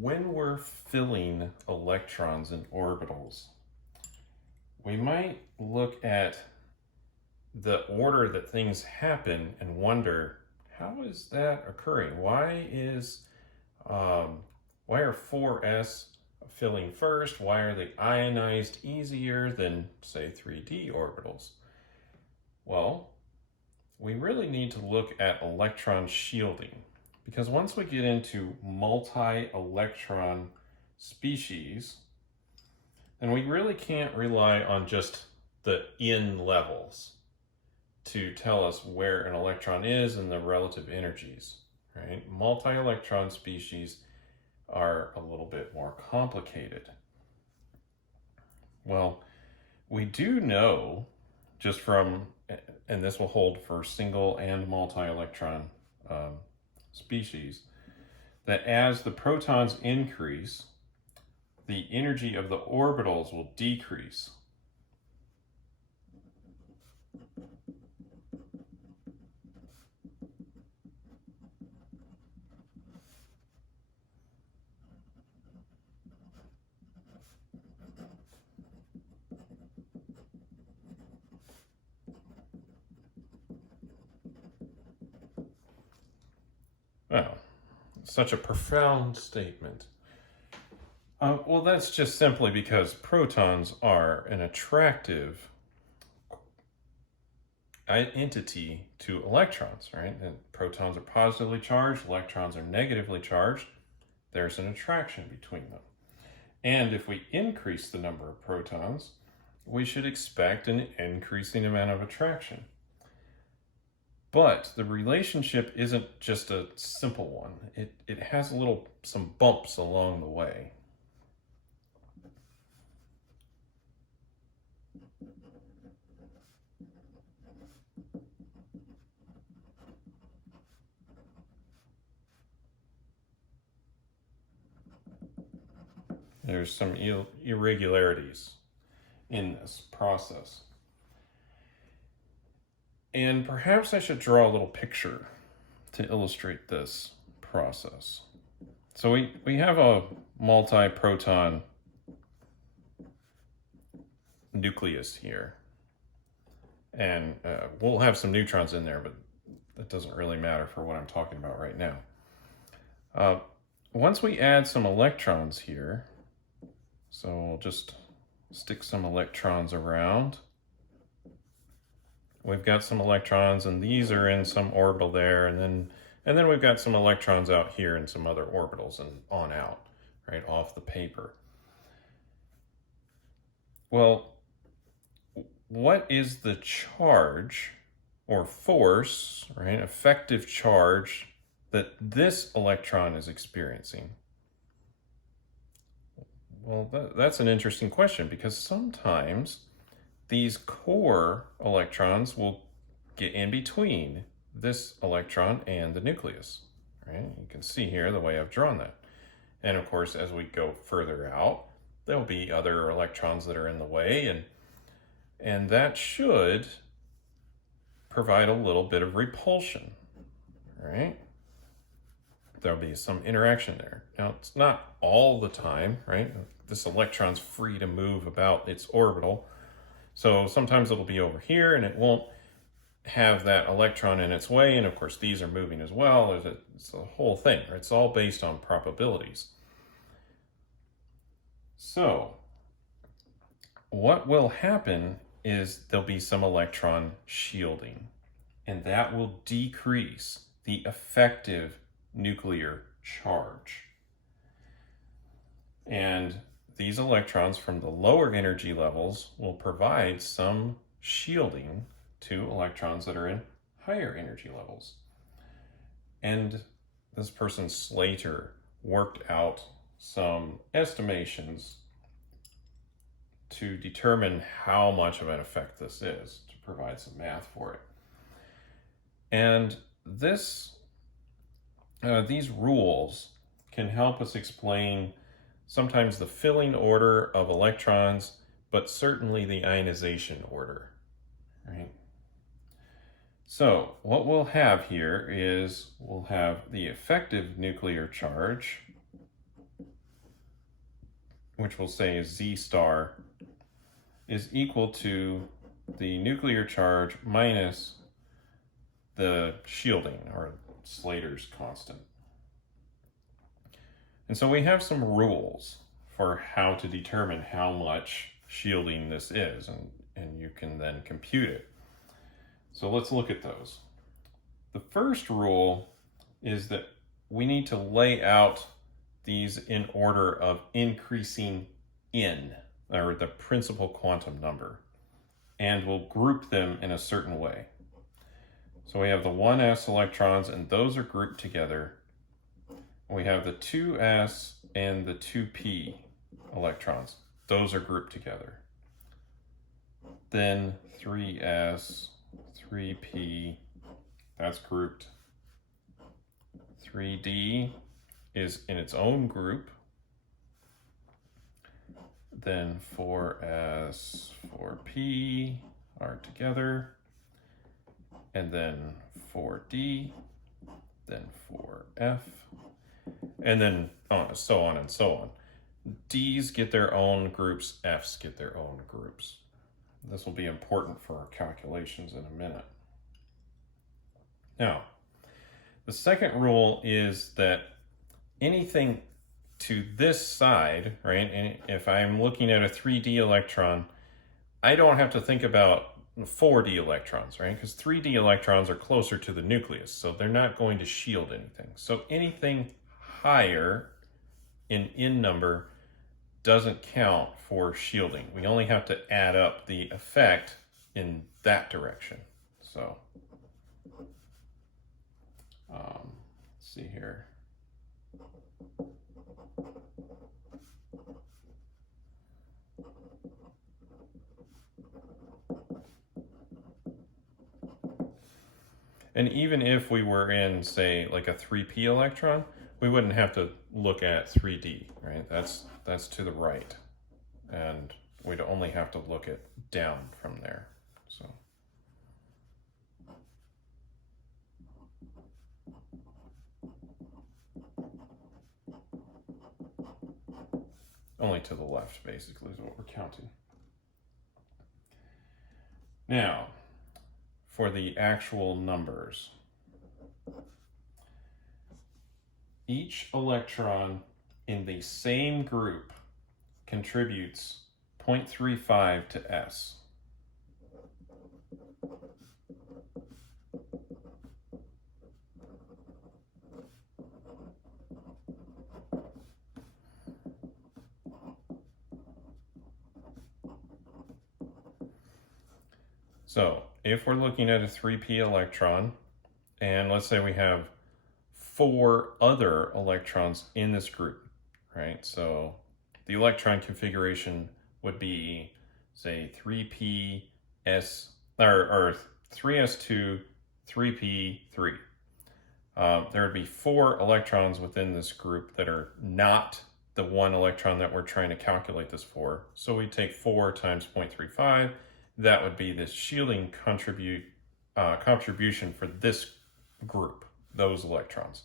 when we're filling electrons in orbitals, we might look at the order that things happen and wonder, how is that occurring? Why are 4s filling first? Why are they ionized easier than, say, 3D orbitals? Well, we really need to look at electron shielding, because once we get into multi-electron species, then we really can't rely on just the in levels to tell us where an electron is and the relative energies, right? Multi-electron species are a little bit more complicated. Well, we do know just from, and this will hold for single and multi-electron species, that as the protons increase, the energy of the orbitals will decrease. Oh, such a profound statement. Well, that's just simply because protons are an attractive entity to electrons, right? And protons are positively charged, electrons are negatively charged. There's an attraction between them. And if we increase the number of protons, we should expect an increasing amount of attraction. But the relationship isn't just a simple one. It has some bumps along the way. There's some irregularities in this process. And perhaps I should draw a little picture to illustrate this process. So we have a multi-proton nucleus here. And we'll have some neutrons in there, but that doesn't really matter for what I'm talking about right now. Once we add some electrons here, so we'll just stick some electrons around. We've got some electrons, and these are in some orbital there, and then we've got some electrons out here in some other orbitals and on out, right, off the paper. Well, what is the charge or force, right, effective charge that this electron is experiencing? Well, that's an interesting question, because sometimes these core electrons will get in between this electron and the nucleus, right? You can see here the way I've drawn that. And of course, as we go further out, there'll be other electrons that are in the way, and that should provide a little bit of repulsion, right? There'll be some interaction there. Now, it's not all the time, right? This electron's free to move about its orbital. So sometimes it'll be over here and it won't have that electron in its way. And of course, these are moving as well. It's a whole thing. It's all based on probabilities. So what will happen is there'll be some electron shielding, and that will decrease the effective nuclear charge. And these electrons from the lower energy levels will provide some shielding to electrons that are in higher energy levels. And this person, Slater, worked out some estimations to determine how much of an effect this is, to provide some math for it. And these rules can help us explain sometimes the filling order of electrons, but certainly the ionization order, right? So what we'll have here is we'll have the effective nuclear charge, which we'll say is Z star, is equal to the nuclear charge minus the shielding, or Slater's constant. And so we have some rules for how to determine how much shielding this is, and you can then compute it. So let's look at those. The first rule is that we need to lay out these in order of increasing in, or the principal quantum number, and we'll group them in a certain way. So we have the 1s electrons, and those are grouped together. We have the 2s and the 2p electrons. Those are grouped together. Then 3s, 3p, that's grouped. 3d is in its own group. Then 4s, 4p are together. And then 4d, then 4f, and then so on and so on. D's get their own groups, F's get their own groups. This will be important for our calculations in a minute. Now, the second rule is that anything to this side, right, and if I'm looking at a 3D electron, I don't have to think about 4D electrons, right? Because 3D electrons are closer to the nucleus, so they're not going to shield anything. So anything higher in number doesn't count for shielding. We only have to add up the effect in that direction. So, let's see here. And even if we were in, say, like a 3p electron, we wouldn't have to look at 3d, right? That's to the right. And we'd only have to look at down from there. So only to the left, basically, is what we're counting. Now, for the actual numbers, each electron in the same group contributes 0.35 to S. So if we're looking at a 3p electron, and let's say we have 4 other electrons in this group, right? So the electron configuration would be, say, 3p s or 3s2, 3p3. There would be 4 electrons within this group that are not the one electron that we're trying to calculate this for. So we take 4 times 0.35. That would be the shielding contribution for this group, those electrons.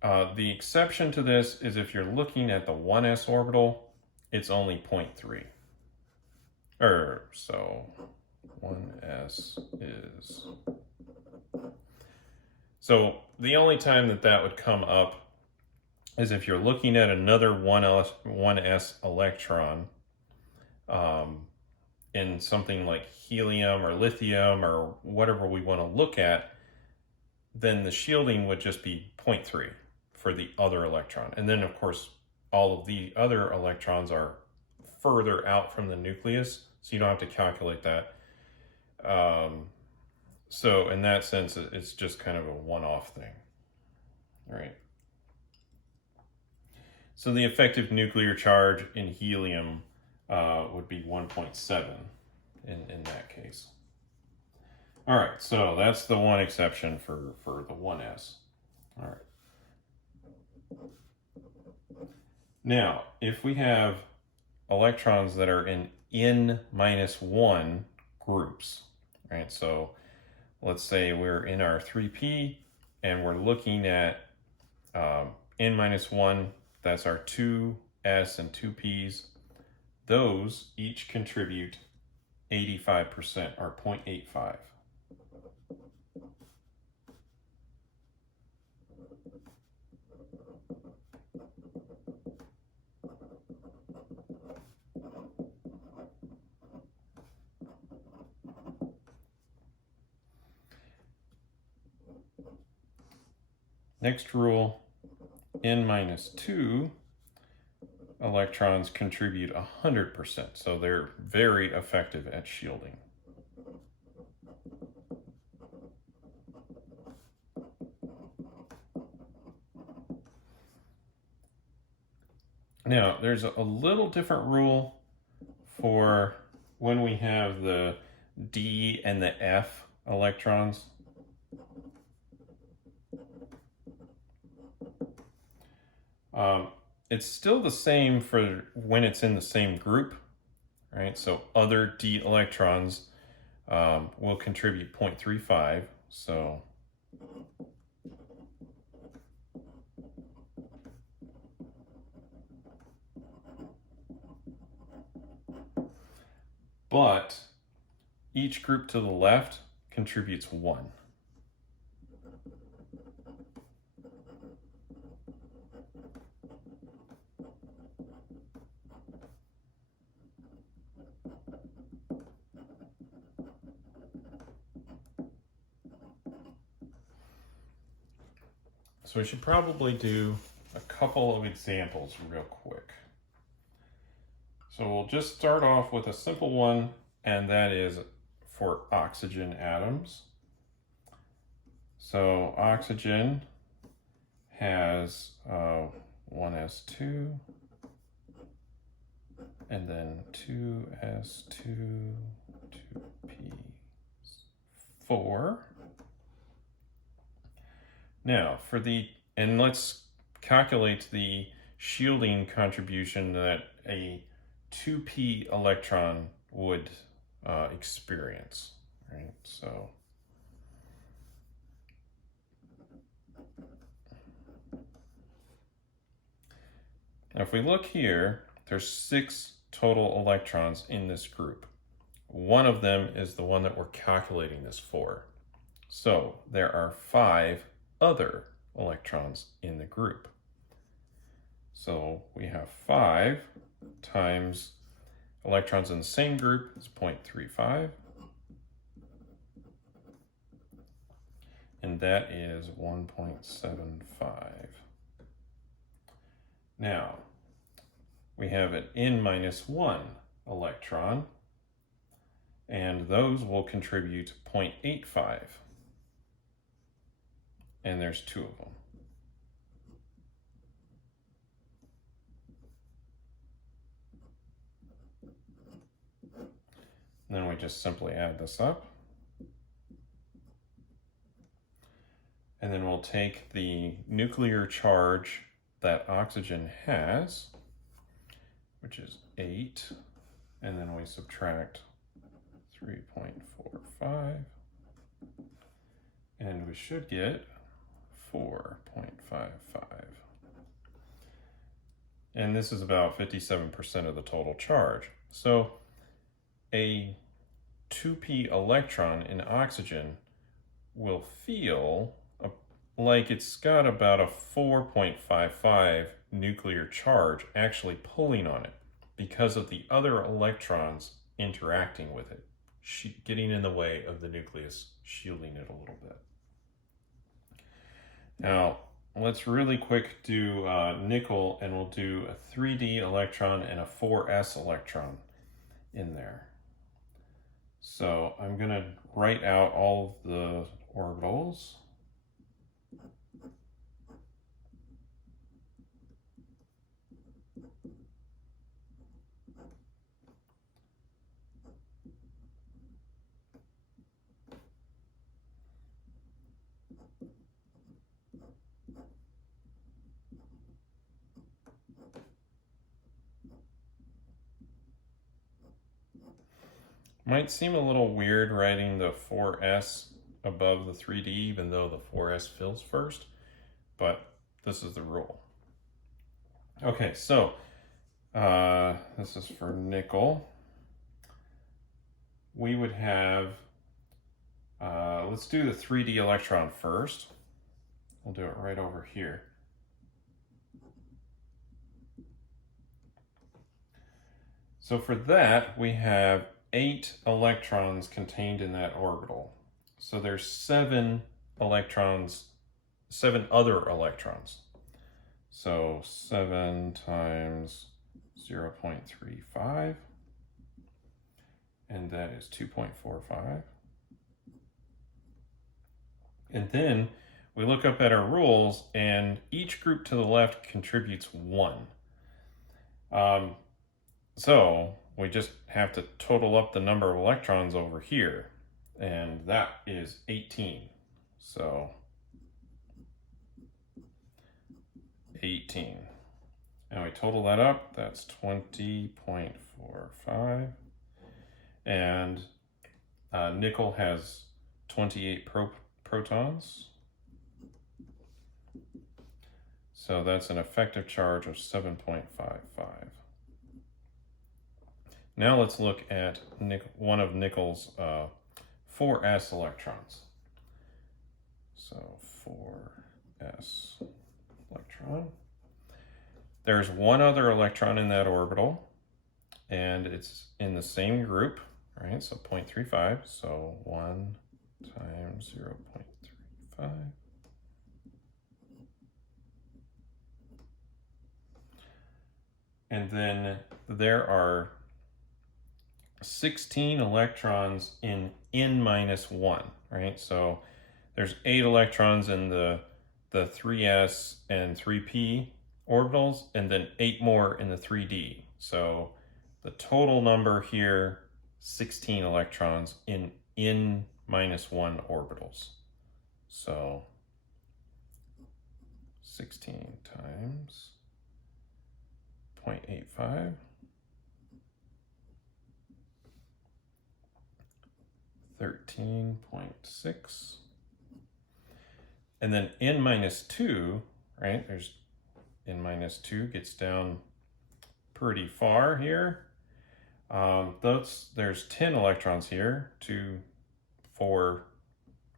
The exception to this is if you're looking at the 1s orbital, it's only 0.3. So 1s is... So the only time that would come up is if you're looking at another 1s electron in something like helium or lithium or whatever we want to look at, then the shielding would just be 0.3 for the other electron. And then, of course, all of the other electrons are further out from the nucleus, so you don't have to calculate that. So in that sense, it's just kind of a one-off thing, right? So the effective nuclear charge in helium would be 1.7 in that case. All right, so that's the one exception for the 1s. All right. Now, if we have electrons that are in N-1 groups, right? So let's say we're in our 3p and we're looking at N-1, that's our 2s S and two P's, those each contribute 85% or 0.85. Next rule, N minus 2 electrons contribute 100%, so they're very effective at shielding. Now, there's a little different rule for when we have the D and the F electrons. It's still the same for when it's in the same group, right? So other D electrons will contribute 0.35. So but each group to the left contributes 1. So we should probably do a couple of examples real quick. So we'll just start off with a simple one, and that is for oxygen atoms. So oxygen has 1s2, and then 2s2, 2p4. Now, and let's calculate the shielding contribution that a 2p electron would experience, right? So now if we look here, there's 6 total electrons in this group. One of them is the one that we're calculating this for. So there are 5 other electrons in the group. So we have 5 times electrons in the same group is 0.35. And that is 1.75. Now, we have an N minus 1 electron, and those will contribute 0.85. And there's 2 of them. And then we just simply add this up. And then we'll take the nuclear charge that oxygen has, which is 8, and then we subtract 3.45, and we should get 4.55. And this is about 57% of the total charge. So a 2p electron in oxygen will feel like it's got about a 4.55 nuclear charge actually pulling on it because of the other electrons interacting with it, getting in the way of the nucleus, shielding it a little bit. Now, let's really quick do nickel, and we'll do a 3d electron and a 4s electron in there. So I'm going to write out all of the orbitals. Might seem a little weird writing the 4s above the 3d, even though the 4s fills first, but this is the rule. Okay, so This is for nickel. We would have, let's do the 3D electron first. We'll do it right over here. So for that, we have 8 electrons contained in that orbital. So there's 7 electrons, 7 other electrons. So 7 times 0.35, and that is 2.45. And then we look up at our rules, and each group to the left contributes 1. So we just have to total up the number of electrons over here, and that is 18. So 18. And we total that up, that's 20.45. And nickel has 28 protons. So that's an effective charge of 7.55. Now let's look at one of nickel's 4s electrons. So 4s electron. There's one other electron in that orbital, and it's in the same group, right? So 0.35, so 1 times 0.35. And then there are 16 electrons in n-1, right? So there's 8 electrons in the 3s and 3p orbitals, and then 8 more in the 3d. So the total number here, 16 electrons in n-1 orbitals. So 16 times 0.85. 13.6. And then n-2, right? There's n-2 gets down pretty far here. There's 10 electrons here, 2, 4,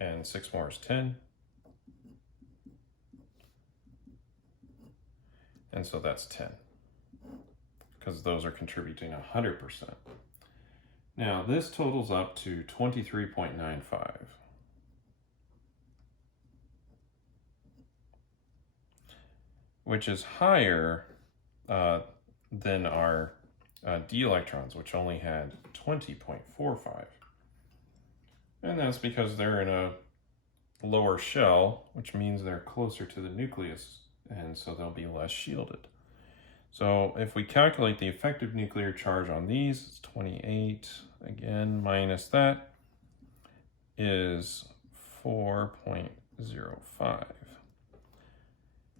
and 6 more is 10. And so that's 10, because those are contributing 100%. Now this totals up to 23.95. Which is higher than our d electrons, which only had 20.45. And that's because they're in a lower shell, which means they're closer to the nucleus, and so they'll be less shielded. So if we calculate the effective nuclear charge on these, it's 28, again, minus that is 4.05.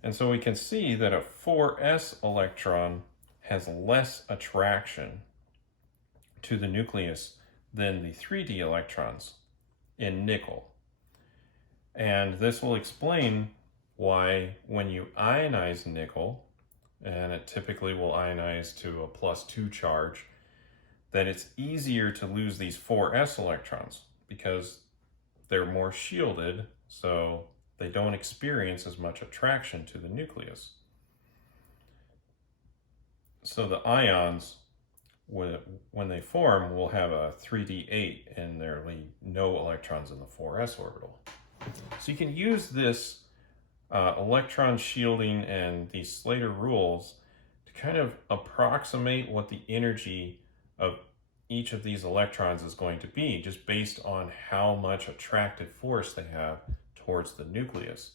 And so we can see that a 4s electron has less attraction to the nucleus than the 3d electrons in nickel. And this will explain why when you ionize nickel, and it typically will ionize to a +2 charge, that it's easier to lose these 4s electrons because they're more shielded, so they don't experience as much attraction to the nucleus. So the ions, when they form, will have a 3d8 and there will be no electrons in the 4s orbital. So you can use this electron shielding and these Slater rules to kind of approximate what the energy of each of these electrons is going to be, just based on how much attractive force they have towards the nucleus.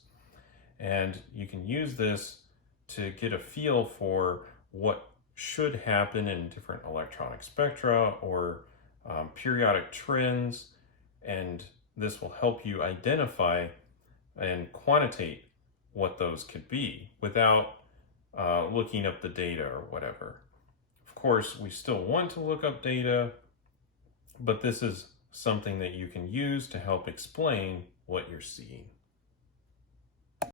And you can use this to get a feel for what should happen in different electronic spectra or periodic trends, and this will help you identify and quantitate what those could be without looking up the data or whatever. Of course, we still want to look up data, but this is something that you can use to help explain what you're seeing.